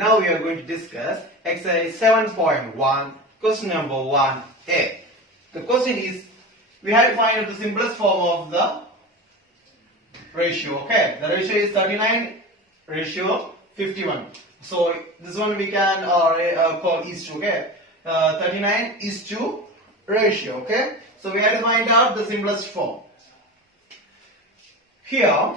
Now we are going to discuss exercise 7.1, question number 1a. The question is, we have to find out the simplest form of the ratio. Okay, the ratio is 39 ratio 51. So this one we can call is to. Okay, 39 is to ratio. Okay, so we have to find out the simplest form. Here,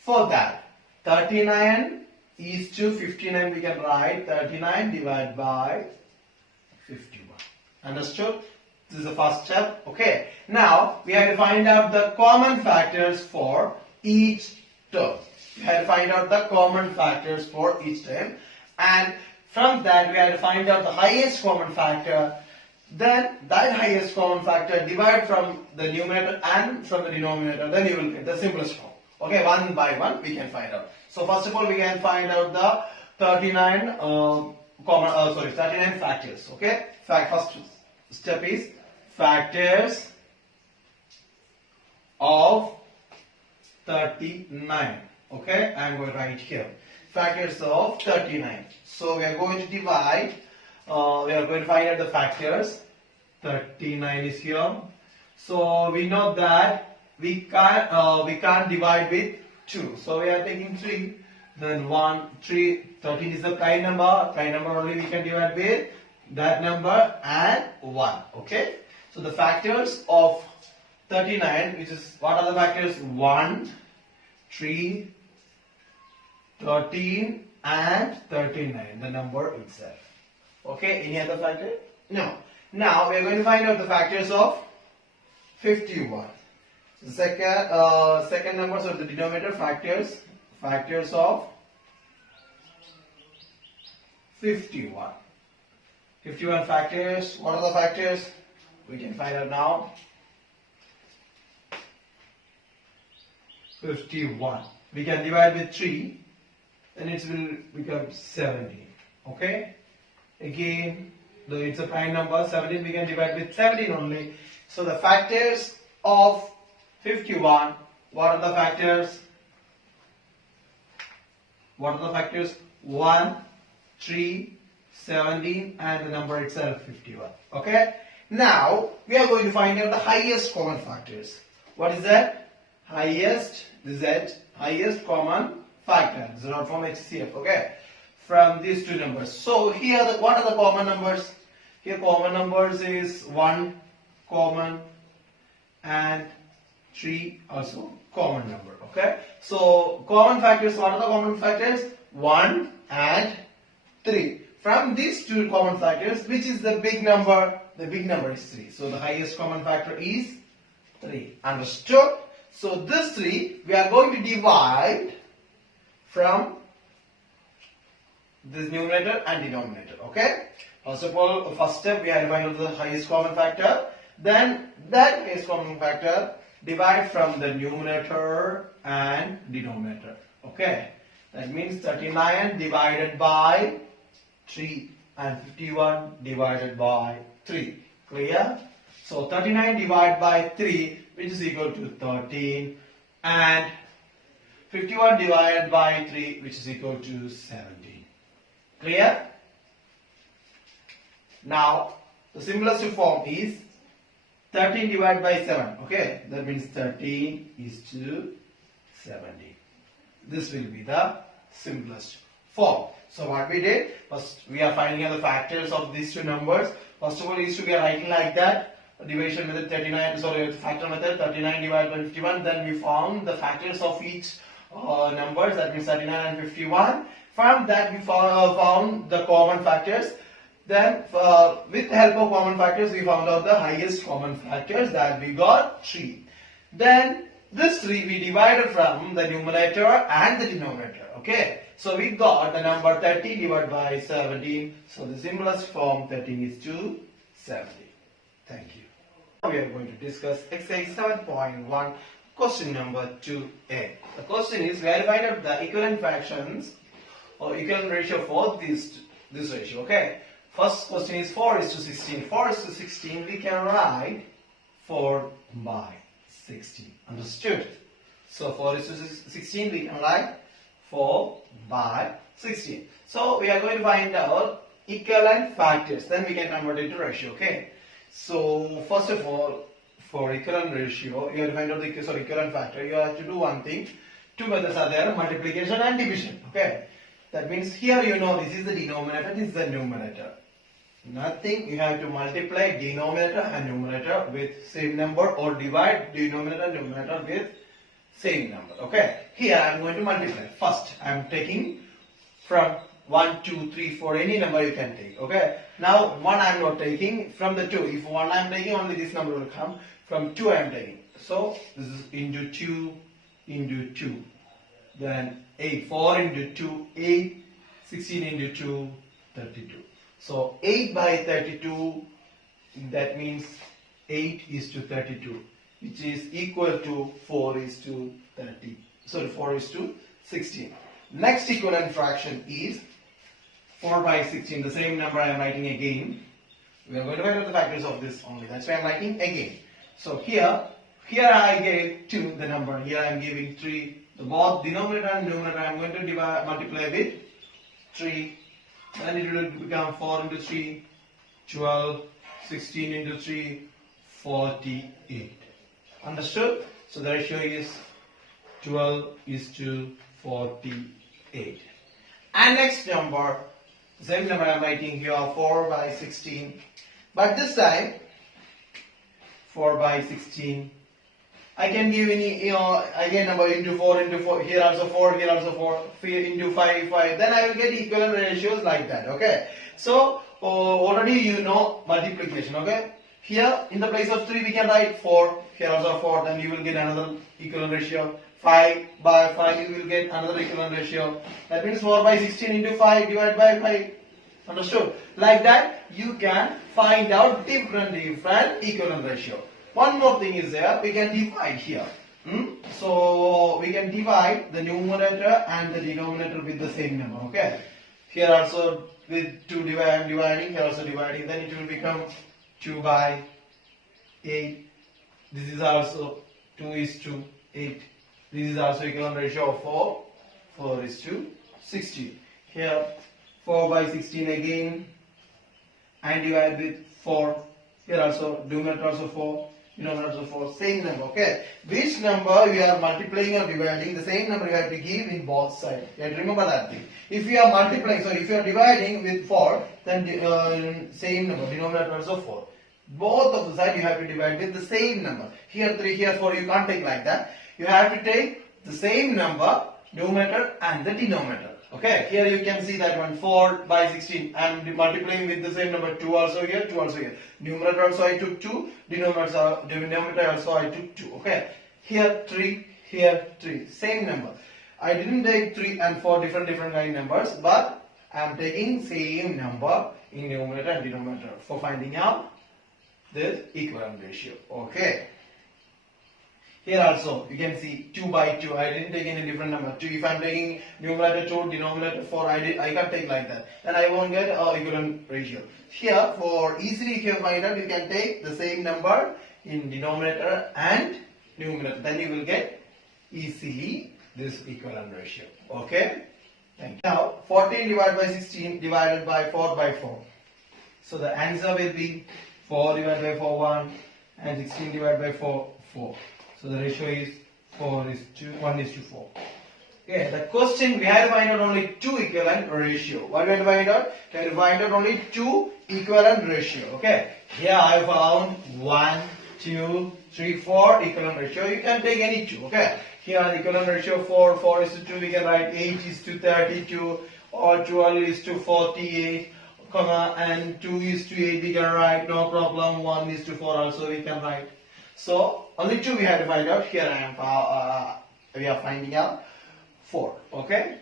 for that, 39 is to 59, we can write 39 divided by 51. Understood? This is the first step. Okay. Now we have to find out the common factors for each term. We have to find out the common factors for each term, and from that we have to find out the highest common factor. Then that highest common factor divide from the numerator and from the denominator. Then you will get the simplest form. Okay, one by one we can find out. So first of all, we can find out the 39 39 factors. Okay, first step is factors of 39. Okay, I am going to write here factors of 39. So we are going to divide. We are going to find out the factors. 39 is here. So we know that we can't divide with 2. So we are taking 3. Then 1, 3, 13 is the prime number. Prime number only we can divide with that number and 1. Okay. So the factors of 39, which is, what are the factors? 1, 3, 13 and 39. The number itself. Okay. Any other factor? No. Now we are going to find out the factors of 51. The second numbers of the denominator factors of 51. 51 factors. What are the factors? We can find out now. 51. We can divide with 3. Then it will become 17. Okay. Again, though it's a prime number, 17 we can divide with 17 only. So the factors of 51, what are the factors? What are the factors? 1, 3, 17 and the number itself 51. Okay. Now we are going to find out the highest common factors. What is that? Highest common factor. This is not from HCF. Okay. From these two numbers. So here, what are the common numbers? Here common numbers is 1 common and 3 also common number. Okay. So common factors, what are the common factors? 1 and 3. From these two common factors, which is the big number? The big number is 3. So the highest common factor is 3. Understood? So this 3 we are going to divide from this numerator and denominator. Okay. First of all, first step we have to find out the highest common factor. Then that highest common factor divide from the numerator and denominator. Okay. That means 39 divided by 3 and 51 divided by 3. Clear? So 39 divided by 3, which is equal to 13, and 51 divided by 3, which is equal to 17. Clear? Now the simplest form is 13 divided by 7. Okay, that means 13 is to 17. This will be the simplest form. So what we did, first we are finding out the factors of these two numbers. First of all, is to be writing like that. Division method, factor method, 39 divided by 51. Then we found the factors of each numbers, that means 39 and 51. From that we found the common factors. Then with the help of common factors we found out the highest common factors, that we got 3. Then this 3 we divided from the numerator and the denominator. Okay. So we got the number 13 divided by 17. So the simplest form 13 is to 70. Thank you. Now we are going to discuss exercise 7.1, question number 2a. The question is, we have to find out the equivalent fractions or equivalent ratio for this ratio. Okay. First question is 4 is to 16. 4 is to 16 we can write 4 by 16. Understood? So 4 is to 16 we can write 4 by 16. So we are going to find out equivalent factors. Then we can convert it to ratio. Okay. So first of all, for equivalent ratio, you have to find out the equivalent factor. You have to do one thing. Two methods are there: multiplication and division. Okay. That means here you know this is the denominator, this is the numerator. Nothing, you have to multiply denominator and numerator with same number, or divide denominator and numerator with same number. Okay. Here I am going to multiply. First I am taking from 1, 2, 3, 4, any number you can take. Okay. Now 1 I am not taking. From the 2, if 1 I am taking, only this number will come. From 2 I am taking. So this is into 2 into 2. Then 8, 4 into 2, 8, 16 into 2, 32. So 8 by 32, that means 8 is to 32, which is equal to 4 is to 30. Sorry, 4 is to 16. Next equivalent fraction is 4 by 16. The same number I am writing again. We are going to find out the factors of this only. That's why I am writing again. So here I gave 2, the number. Here I am giving 3. The both denominator and numerator I am going to multiply with 3. Then it will become 4 into 3, 12, 16 into 3, 48. Understood? So the ratio is 12 is to 48. And next number, same number I am writing here, 4 by 16. But this time, 4 by 16. I can give any, again number into 4 into 4, here also 4, here also 4, into 5, 5. Then I will get equivalent ratios like that. Okay. So already you know multiplication. Okay. Here in the place of 3 we can write 4, here also 4, then you will get another equivalent ratio. 5 by 5 you will get another equivalent ratio. That means 4 by 16 into 5 divided by 5. Understood? Like that you can find out different equivalent ratio. One more thing is there, we can divide here. So we can divide the numerator and the denominator with the same number. Okay. Here also with 2 dividing, here also dividing, then it will become 2 by 8. This is also 2 is to 8. This is also equivalent ratio of 4. 4 is to 16. Here 4 by 16 again, and divide with 4. Here also numerator also 4. Denominator also 4. Same number. Okay. Which number you are multiplying or dividing, the same number you have to give in both sides. You have to remember that thing. If you are multiplying, so if you are dividing with 4, then same number, denominator also 4. Both of the sides you have to divide with the same number. Here 3, here 4, you can't take like that. You have to take the same number, numerator and the denominator. Okay, here you can see that one, 4 by 16. I am multiplying with the same number, 2 also here, 2 also here. Numerator also I took 2, denominator also I took 2. Okay, here 3, here 3, same number. I didn't take 3 and 4 different kind numbers, but I am taking same number in numerator and denominator for finding out the equivalent ratio. Okay. Here also you can see 2 by 2. I didn't take any different number. 2. If I am taking numerator 2, denominator 4, I can't take like that. Then I won't get equivalent ratio. Here, for easily if you find out, you can take the same number in denominator and numerator. Then you will get easily this equivalent ratio. Okay. Thank you. Now 14 divided by 16 divided by 4 by 4. So the answer will be 4 divided by 4 1 and 16 divided by 4 4. So the ratio is 1 is to 4. Okay, the question we have to find out only 2 equivalent ratio. What we have to find out? We have to find out only 2 equivalent ratio. Okay, here I found 1, 2, 3, 4 equivalent ratio. You can take any 2. Okay, here equivalent ratio 4 is to 2. We can write 8 is to 32 or 12 is to 48. And 2 is to 8 we can write, no problem. 1 is to 4 also we can write. So only 2 we have to find out. Here we are finding out 4. Okay.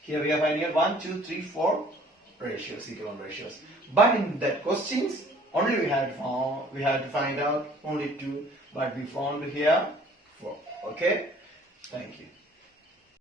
Here we are finding out 1, 2, 3, 4 ratios, equivalent ratios. But in that questions only we have to find out only 2. But we found here 4. Okay. Thank you.